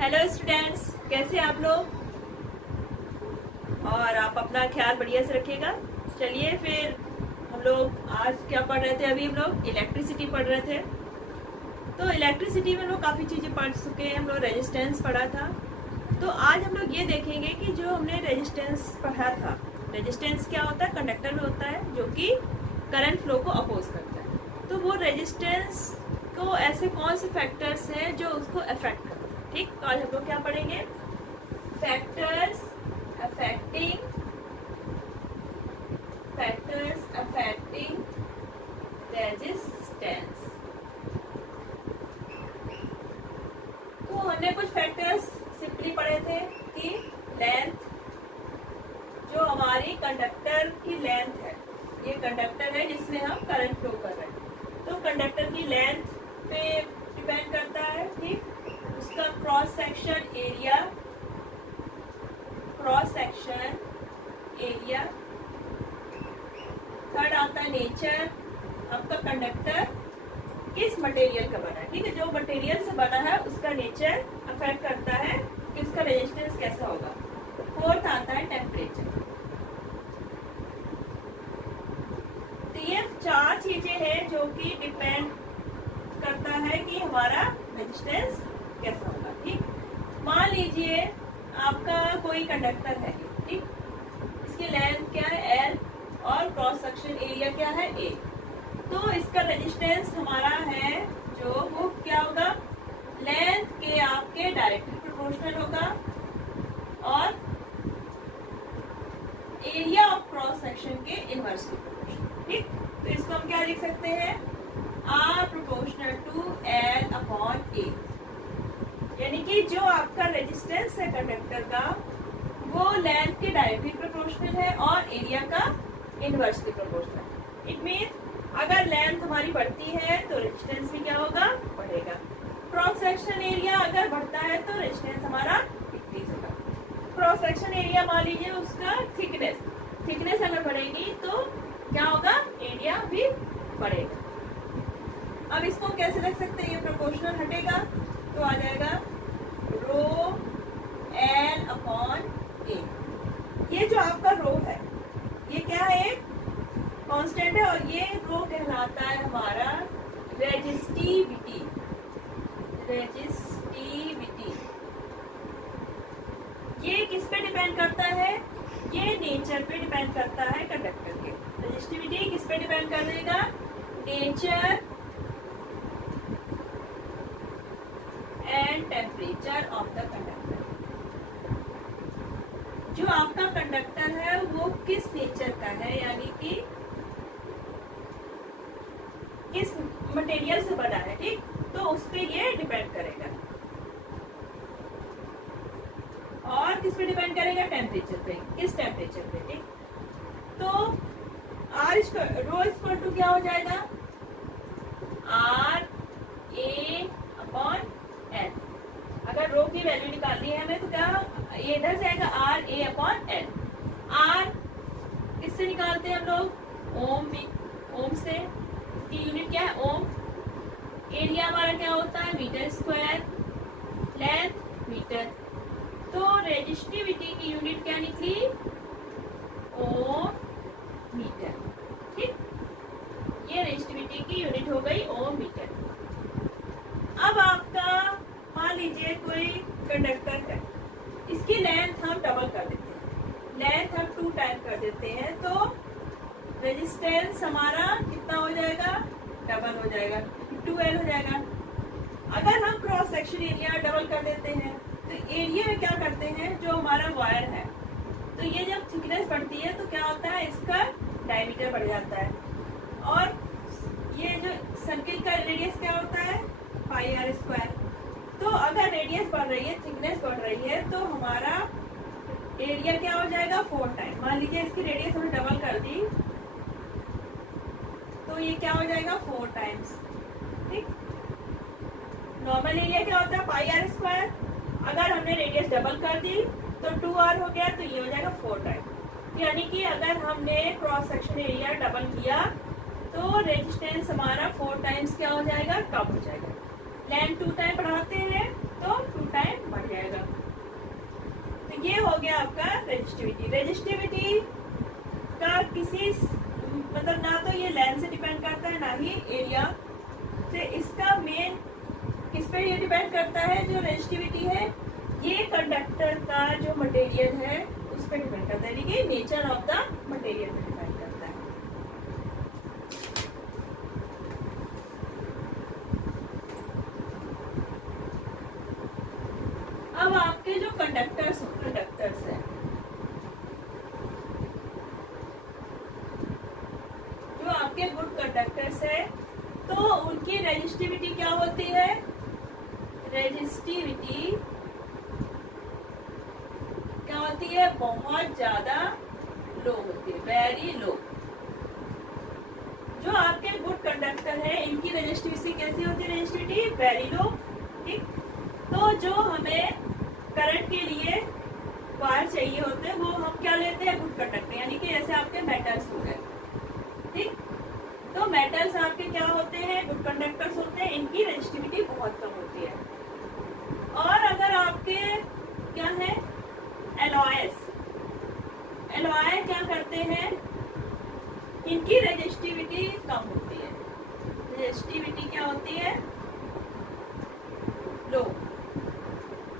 Hello students, कैसे आप लोग। और आप अपना ख्याल बढ़िया से रखिएगा। चलिए फिर हम लोग आज क्या पढ़ रहे थे। अभी हम लोग इलेक्ट्रिसिटी पढ़ रहे थे। तो इलेक्ट्रिसिटी में हम लोग काफ़ी चीज़ें पढ़ चुके हैं। हम लोग रेजिस्टेंस पढ़ा था। तो आज हम लोग ये देखेंगे कि जो हमने रेजिस्टेंस पढ़ा था, रेजिस्टेंस क्या होता है, कंडक्टर में होता है जो कि करंट फ्लो को अपोज करता है। तो वो रेजिस्टेंस को ऐसे कौन से फैक्टर्स हैं जो उसको अफेक्ट करते हैं। ठीक, तो आज हम लोग क्या पढ़ेंगे, फैक्टर्स अफेक्टिंग रेजिस्टेंस। तो हमने कुछ फैक्टर्स सिंपली पढ़े थे कि लेंथ, जो हमारी कंडक्टर की लेंथ है, ये कंडक्टर है जिसमें हम करंट फ्लो कर रहे हैं, तो कंडक्टर की लेंथ पे डिपेंड करता है। ठीक, उसका क्रॉस सेक्शन एरिया, थर्ड आता है नेचर, आपका कंडक्टर किस मटेरियल का बना है। ठीक है, जो मटेरियल से बना है उसका नेचर अफेक्ट करता है कि उसका रेजिस्टेंस कैसा होगा। फोर्थ आता है टेम्परेचर। तो ये 4 चीजें हैं जो कि डिपेंड करता है कि हमारा रेजिस्टेंस कैसा होगा। ठीक, मान लीजिए आपका कोई कंडक्टर है, ठीक, इसकी लेंथ क्या है L और क्रॉस सेक्शन एरिया क्या है A। तो इसका रेजिस्टेंस हमारा है जो वो क्या होगा, लेंथ के आपके डायरेक्टली प्रोपोर्शनल होगा और एरिया ऑफ क्रॉस सेक्शन के इनवर्सली प्रोपोर्शनल। ठीक, तो इसको हम क्या लिख सकते हैं, R proportional to L upon A। यानी कि जो आपका रेजिस्टेंस है कंडक्टर का वो लेंथ के डायरेक्टली प्रोपोर्शनल है और एरिया का इनवर्सली प्रोपोर्शनल। इट मीन अगर लेंथ हमारी बढ़ती है तो रेजिस्टेंस भी क्या होगा, बढ़ेगा। क्रॉस सेक्शन एरिया अगर बढ़ता है तो रेजिस्टेंस हमारा डिक्रीज होगा। क्रॉस सेक्शन एरिया मान लीजिए उसका थिकनेस अगर बढ़ेगी तो क्या होगा, एरिया भी बढ़ेगा। अब इसको कैसे रख सकते हैं, ये प्रोपोर्शनल हटेगा तो आ जाएगा रो L अपॉन A। ये जो आपका रो है ये क्या है, कांस्टेंट है और ये रो कहलाता है हमारा रेजिस्टिविटी। ये किस पे डिपेंड करता है, ये नेचर पे डिपेंड करता है कंडक्टर के। रेजिस्टिविटी किस पे डिपेंड करेगा, nature and temperature of the conductor. जो आपका कंडक्टर है वो किस नेचर का है, यानी कि किस मटेरियल से बना है। ठीक, तो उस पे ये डिपेंड करेगा। और किस पे डिपेंड करेगा, टेम्परेचर पे, किस टेम्परेचर पे। ठीक, तो रो इक्वल टू क्या हो जाएगा, R A अपॉन L। अगर रो की वैल्यू निकालनी है हमें तो क्या, ये इधर जाएगा R A upon L। R किससे निकालते हैं हम लोग, ओम से, इसकी यूनिट क्या है, ओम। एरिया हमारा क्या होता है, मीटर स्क्वायर, लेंथ मीटर। तो रेजिस्टिविटी की यूनिट क्या निकली, ओम मीटर। ठीक, ये रेजिस्टिविटी की यूनिट हो गई ओम मीटर। अब आपका मान लीजिए कोई कंडक्टर है, इसकी लेंथ हम डबल कर देते हैं, लेंथ हम 2 टाइम कर देते हैं, तो रेजिस्टेंस हमारा कितना हो जाएगा, डबल हो जाएगा, 2L हो जाएगा। अगर हम क्रॉस सेक्शन एरिया डबल कर देते हैं तो एरिया में क्या करते हैं, जो हमारा वायर है, तो ये जब थिकनेस बढ़ती है तो क्या होता है, इसका डायमीटर बढ़ जाता है। और ये जो सर्किल का रेडियस क्या होता है, पाई R स्क्वायर। तो अगर रेडियस बढ़ रही है, थिकनेस बढ़ रही है, तो हमारा एरिया क्या हो जाएगा, 4 टाइम। मान लीजिए इसकी रेडियस हमने डबल कर दी तो ये क्या हो जाएगा, 4 टाइम्स। ठीक, नॉर्मल एरिया क्या होता है, पाई R स्क्वायर। अगर हमने रेडियस डबल कर दी तो 2R हो गया, तो ये हो जाएगा 4 टाइम। यानी कि अगर हमने क्रॉस सेक्शन एरिया डबल किया तो रेजिस्टेंस हमारा 4 टाइम्स क्या हो जाएगा, कम हो जाएगा। लेंथ 2 टाइम बढ़ाते हैं तो 2 टाइम बढ़ जाएगा। तो ये हो गया आपका रेजिस्टिविटी। रेजिस्टिविटी का किसी मतलब ना तो ये लेंथ से डिपेंड करता है ना ही एरिया से। इसका मेन किस पे ये डिपेंड करता है, जो रेजिस्टिविटी है ये कंडक्टर का जो मटेरियल है उस पर डिपेंड करता है, यानी कि नेचर ऑफ द मटेरियल पे डिपेंड करता है। अब आपके जो कंडक्टर्स है, जो आपके गुड कंडक्टर्स है, तो उनकी रेजिस्टिविटी क्या होती है, रेजिस्टिविटी क्या होती है, बहुत ज्यादा लो होती है, वेरी लो। जो आपके गुड कंडक्टर है इनकी रेजिस्टिविटी कैसी होती है, रेजिस्टिविटी वेरी लो। ठीक, तो जो हमें करंट के लिए वायर चाहिए होते हैं वो हम क्या लेते हैं, गुड कंडक्टर, यानी कि जैसे आपके मेटल्स हो गए। ठीक, तो मेटल्स आपके क्या होते हैं, गुड कंडक्टर्स होते हैं, इनकी रेजिस्टिविटी बहुत कम होती है। और अगर आपके क्या है, एलॉयस, एलॉय क्या करते हैं, इनकी रेजिस्टिविटी कम होती है, रेजिस्टिविटी क्या होती है, लो।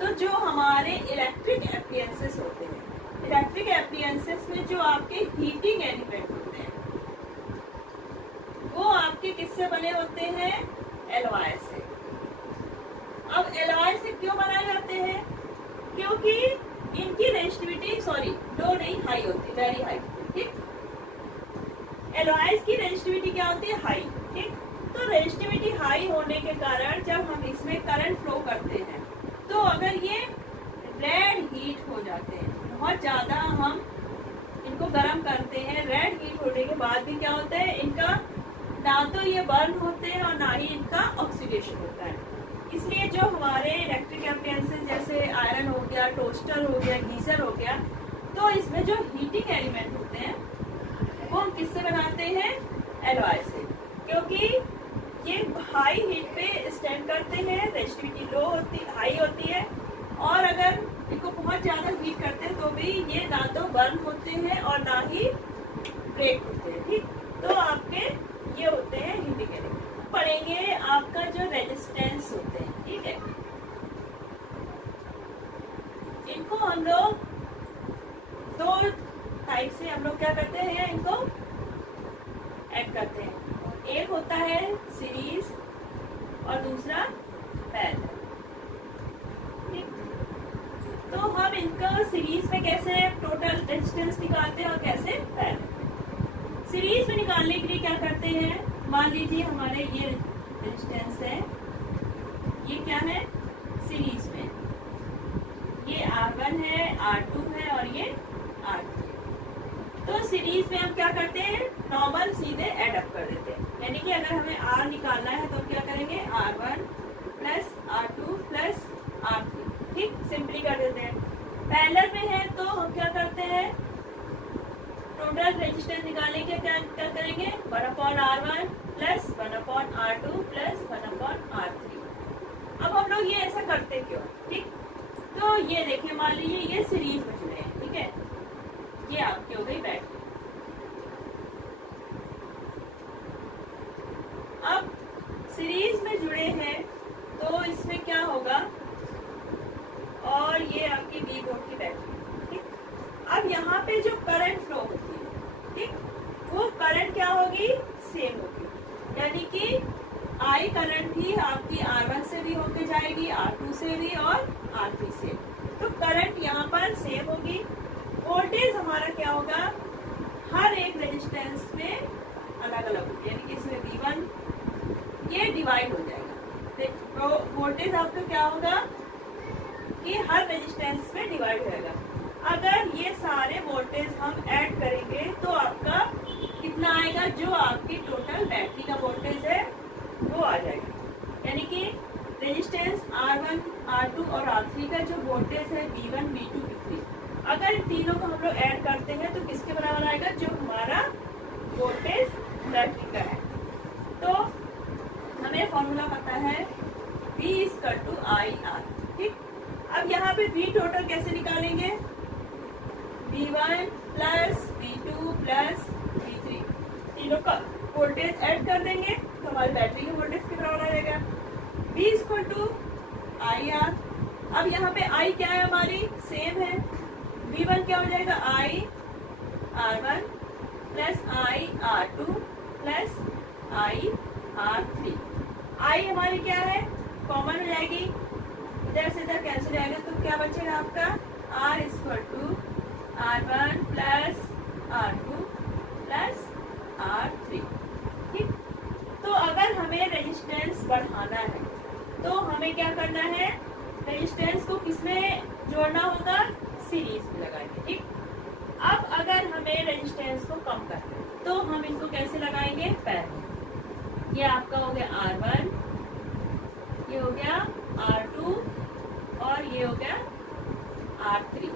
तो जो हमारे इलेक्ट्रिक एप्लियंसेस होते हैं, इलेक्ट्रिक एप्लियंसेस में जो आपके हीटिंग एलिमेंट होते हैं वो आपके किससे बने होते हैं, एलॉय से। अब एलॉय से क्यों बनाए जाते हैं, क्योंकि इनकी रेजिस्टिविटी लो नहीं, हाई होती है, वेरी हाई। ठीक, एलॉयज की रेजिस्टिविटी क्या होती है, हाई। ठीक, तो रेजिस्टिविटी हाई होने के कारण जब हम इसमें करंट फ्लो करते हैं तो अगर ये रेड हीट हो जाते हैं, बहुत ज्यादा हम इनको गर्म करते हैं, रेड हीट होने के बाद भी क्या होता है, इनका ना तो ये बर्न होते हैं और ना ही इनका ऑक्सीडेशन होता है। इसलिए जो हमारे इलेक्ट्रिक एप्लायंसेस जैसे आयरन हो गया, टोस्टर हो गया, गीजर हो गया, तो इसमें जो हीटिंग एलिमेंट होते हैं वो हम किससे बनाते हैं, एलॉय से, क्योंकि ये हाई हीट पे स्टैंड करते हैं, रेजिस्टिविटी लो होती, हाई होती है, और अगर इनको बहुत ज्यादा हीट करते हैं तो भी ये ना तो बर्न होते हैं और ना ही ब्रेक होते हैं। ठीक, तो आपके ये होते हैं हीटिंग एलिमेंट। पढ़ेंगे आपका जो रेजिस्टेंस होते हैं। ठीक है, इनको हम लोग दो टाइप से हम लोग क्या करते हैं, इनको ऐड करते हैं। एक होता है सीरीज और दूसरा पैरेलल। तो हम इनका सीरीज में कैसे टोटल रेजिस्टेंस निकालते हैं और कैसे पैरेलल। सीरीज में निकालने के लिए क्या करते हैं, मान लीजिए हमारे ये रेजिस्टेंस है, ये क्या है सीरीज में, ये R1 है, R2 है और ये R3। तो सीरीज में हम क्या करते हैं, नॉर्मल सीधे एड अप कर देते हैं, यानी कि अगर हमें R निकालना है तो हम क्या करेंगे, R1 plus R2 plus R3। ठीक, सिंपली कर देते हैं। पैरेलल में है तो हम क्या करते हैं, टोटल रेजिस्टेंस निकालने के क्या करेंगे, 1/R1 plus 1/R2 plus 1/R3। अब हम लोग ये ऐसा करते क्यों, ठीक, तो ये देखिए, मान लीजिए ये सीरीज में जुड़े हैं। ठीक है, ये आपकी हो गई बैटरी। अब सीरीज में जुड़े हैं तो इसमें क्या होगा, और ये आपकी V वोल्ट की बैटरी। ठीक, अब यहाँ पे जो करंट फ्लो होती है, ठीक, वो करंट क्या होगी, सेम होगी, यानी कि I करंट ही आपकी R1 से भी होके जाएगी, R2 से भी और R3 से। तो करंट यहाँ पर सेम होगी। वोल्टेज हमारा क्या होगा, हर एक रेजिस्टेंस में अलग अलग होगी, यानी कि इसमें V1 ये डिवाइड हो जाएगा। तो वोल्टेज आपका क्या होगा कि हर रेजिस्टेंस में डिवाइड हो जाएगा। अगर ये सारे वोल्टेज हम ऐड करेंगे तो आपका कितना आएगा, जो आपकी टोटल बैटरी का वोल्टेज है वो आ जाएगा, यानी कि रेजिस्टेंस R1, R2 और R3 का जो वोल्टेज है V1, V2, V3, अगर इन तीनों को हम लोग ऐड करते हैं तो किसके बराबर आएगा, जो हमारा वोल्टेज बैटरी का है। तो हमें फॉर्मूला पता है V = IR। V1 plus V2 plus V3, तीनों का वोल्टेज ऐड कर देंगे तो हमारी बैटरी की वोल्टेज के बराबर आ जाएगा V equal to I R. अब यहाँ पे I क्या है हमारी, सेम है। V1 क्या हो जाएगा, I R1 plus I R2 plus I R3। I हमारी क्या है, कॉमन हो जाएगी, इधर से इधर कैंसिल हो जाएगा तो क्या बचेगा आपका, R equal to R1 plus R2 plus R3। ठीक, तो अगर हमें रेजिस्टेंस बढ़ाना है तो हमें क्या करना है, रेजिस्टेंस को किसमें जोड़ना होगा, सीरीज में लगाएंगे। ठीक, अब अगर हमें रेजिस्टेंस को कम करना है तो हम इनको कैसे लगाएंगे, पैरेलल। ये आपका हो गया R1, ये हो गया R2 और ये हो गया R3।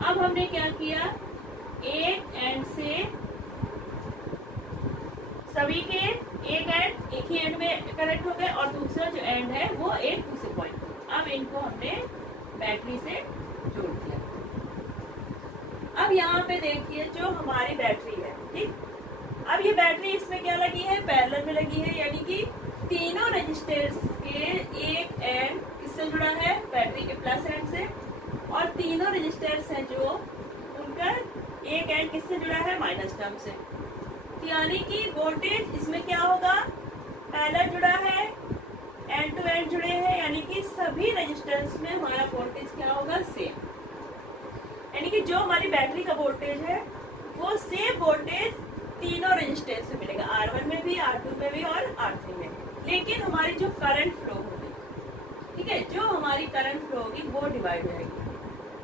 अब हमने क्या किया, एक एंड से सभी के एक ही एंड में कनेक्ट हो गए और दूसरा जो एंड है वो एक दूसरे पॉइंट। अब इनको हमने बैटरी से जोड़ दिया। अब यहाँ पे देखिए जो हमारी बैटरी है, ठीक, अब ये बैटरी इसमें क्या लगी है, पैरेलल में लगी है, यानी कि तीनों रजिस्टर्स के एक एंड किससे जुड़ा है, बैटरी के प्लस एंड से, और तीनों रजिस्टर्स हैं जो उनका एक एंड किससे जुड़ा है, माइनस टर्म से। यानी कि वोल्टेज इसमें क्या होगा, पैरेलल जुड़ा है, एंड टू एंड जुड़े हैं, यानी कि सभी रेजिस्टेंस में हमारा वोल्टेज क्या होगा, सेम। यानी कि जो हमारी बैटरी का वोल्टेज है वो सेम वोल्टेज तीनों रेजिस्टेंस में मिलेगा, R1 में भी, R2 में भी और R3 में। लेकिन हमारी जो करंट फ्लो होगी, ठीक है, जो हमारी करंट फ्लो होगी वो डिवाइड हो जाएगी,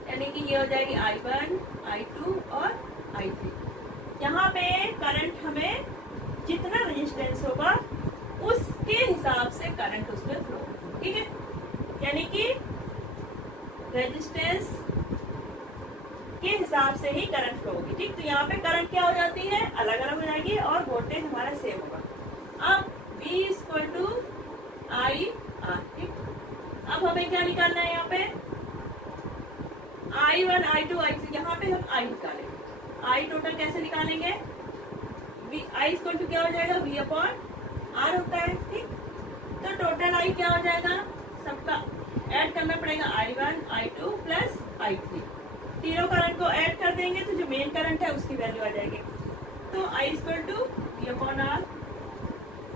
यानी कि ये हो जाएगी I1, I2 और I3। यहाँ पे करंट हमें जितना रेजिस्टेंस होगा उसके हिसाब से करंट उसमें फ्लो होगा, ठीक है, यानी कि रेजिस्टेंस के हिसाब से ही करंट फ्लो होगी। ठीक, तो यहाँ पे करंट क्या हो जाती है, अलग अलग हो जाएगी और वोल्टेज हमारा सेम होगा। अब V equal to I R. ठीक, अब हमें क्या निकालना है, यहाँ पे I1, I2, I3, यहाँ पे हम I निकालेंगे। I टोटल कैसे निकालेंगे, I इक्वल टू क्या हो जाएगा, V अपॉन R होता है। ठीक, तो टोटल I क्या हो जाएगा, सबका ऐड करना पड़ेगा, I1, I2 प्लस I3। तीनों करंट को ऐड कर देंगे तो जो मेन करंट है उसकी वैल्यू आ जाएगी। तो I equal to V upon R।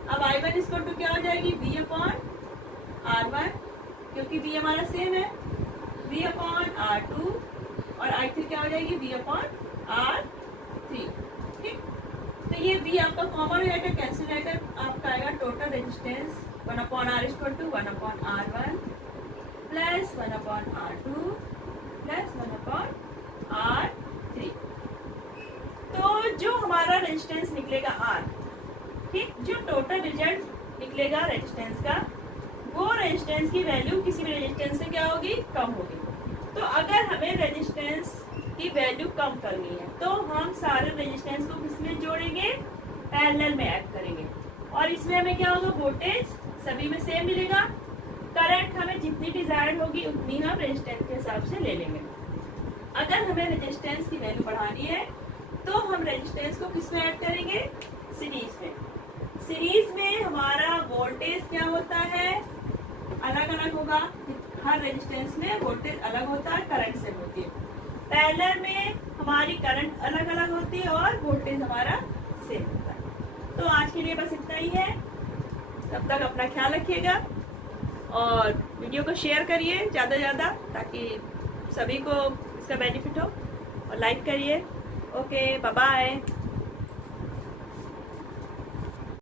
अब I1 इक्वल टू क्या हो जाएगी, V अपॉन R1, क्योंकि V हमारा सेम है, V अपॉन R2, और I3 क्या हो जाएगी, V अपॉन R3। ठीक, तो ये V आपका कॉमन हो जाएगा, कैंसिल हो जाएगा, आपका आएगा total resistance 1 upon R equal to 1 upon R1 plus 1 upon R2 plus 1 upon R3। तो जो हमारा रेजिस्टेंस निकलेगा R, ठीक, जो टोटल रिजल्ट निकलेगा रेजिस्टेंस का, वो रेजिस्टेंस की वैल्यू किसी भी रेजिस्टेंस से क्या होगी, कम होगी। तो अगर हमें रेजिस्टेंस की वैल्यू कम करनी है तो हम सारे रेजिस्टेंस को किसमें जोड़ेंगे, पैरेलल में ऐड करेंगे, और इसमें हमें क्या होगा, वोल्टेज सभी में सेम मिलेगा, करंट हमें जितनी डिजायर्ड होगी उतनी हम रेजिस्टेंस के हिसाब से ले लेंगे। अगर हमें रेजिस्टेंस की वैल्यू बढ़ानी है तो हम रेजिस्टेंस को किसमें ऐड करेंगे, सीरीज में। सीरीज में हमारा वोल्टेज क्या होता है, अलग अलग होगा, हर रेजिस्टेंस में वोल्टेज अलग होता है, करंट सेम होती है। पैरेलल में हमारी करंट अलग अलग होती है और वोल्टेज हमारा सेम होता है। तो आज के लिए बस इतना ही है, तब तक अपना ख्याल रखिएगा और वीडियो को शेयर करिए ज़्यादा से ज़्यादा ताकि सभी को इसका बेनिफिट हो, और लाइक करिए। Okay, bye bye.